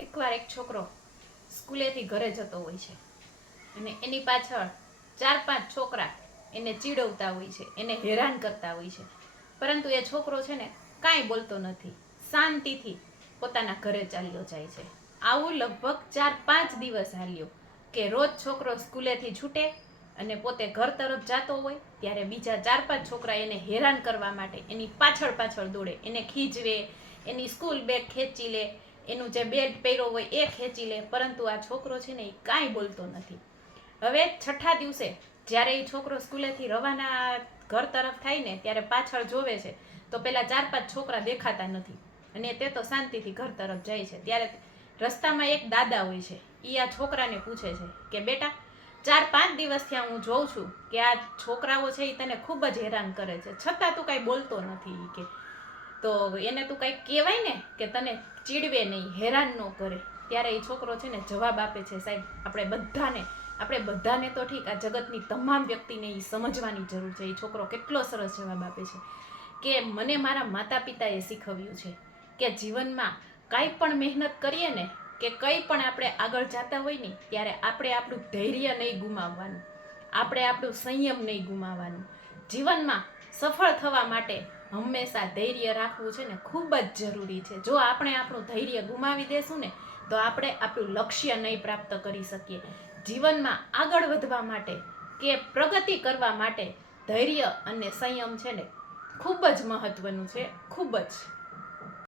એકવાર એક છોકરો સ્કૂલેથી ઘરે જતો હોય છે અને એની પાછળ 4-5 છોકરા એને ચીડવતા હોય છે, એને હેરાન કરતા હોય છે. પરંતુ એ છોકરો છે ને કાંઈ બોલતો નથી, શાંતિથી પોતાના ઘરે ચાલ્યો જાય છે. આવું લગભગ 4-5 દિવસ હાલ્યું કે રોજ છોકરો સ્કૂલેથી છૂટે અને પોતે ઘર તરફ જતો હોય ત્યારે બીજા 4-5 છોકરા એને હેરાન કરવા માટે એની પાછળ પાછળ દોડે, એને ખીજવે, એની સ્કૂલ બેગ ખેંચી લે, એનું જે બેલ્ટ પહેર્યો હોય એ ખેંચી લે. પરંતુ આ છોકરો છે ને એ કાંઈ બોલતો નથી. હવે 6ઠા દિવસે જ્યારે એ છોકરો સ્કૂલેથી રવાના ઘર તરફ થાય ને ત્યારે પાછળ જોવે છે તો પેલા 4-5 છોકરા દેખાતા નથી અને તે તો શાંતિથી ઘર તરફ જાય છે. ત્યારે રસ્તામાં એક દાદા હોય છે, એ આ છોકરાને પૂછે છે કે બેટા, 4-5 દિવસથી હું જોઉં છું કે આ છોકરાઓ છે એ તને ખૂબ જ હેરાન કરે છે, છતાં તું કાંઈ બોલતો નથી. કે તો એને તું કંઈક કહેવાય ને કે તને ચીડવે નહીં, હેરાન ન કરે. ત્યારે એ છોકરો છે ને જવાબ આપે છે, સાહેબ આપણે બધાને તો ઠીક, આ જગતની તમામ વ્યક્તિને એ સમજવાની જરૂર છે. એ છોકરો કેટલો સરસ જવાબ આપે છે કે મને મારા માતા પિતાએ શીખવ્યું છે કે જીવનમાં કાંઈ પણ મહેનત કરીએ ને કે કંઈ પણ આપણે આગળ જતા હોય ને ત્યારે આપણે આપણું ધૈર્ય નહીં ગુમાવવાનું, આપણે આપણું સંયમ નહીં ગુમાવવાનું. જીવનમાં સફળ થવા માટે હંમેશા ધૈર્ય રાખવું છે ને ખૂબ જ જરૂરી છે. જો આપણે આપણું ધૈર્ય ગુમાવી દેશું ને તો આપણે આપણું લક્ષ્ય નહીં પ્રાપ્ત કરી શકીએ. જીવનમાં આગળ વધવા માટે કે પ્રગતિ કરવા માટે ધૈર્ય અને સંયમ છે ને ખૂબ જ મહત્વનું છે, ખૂબ જ.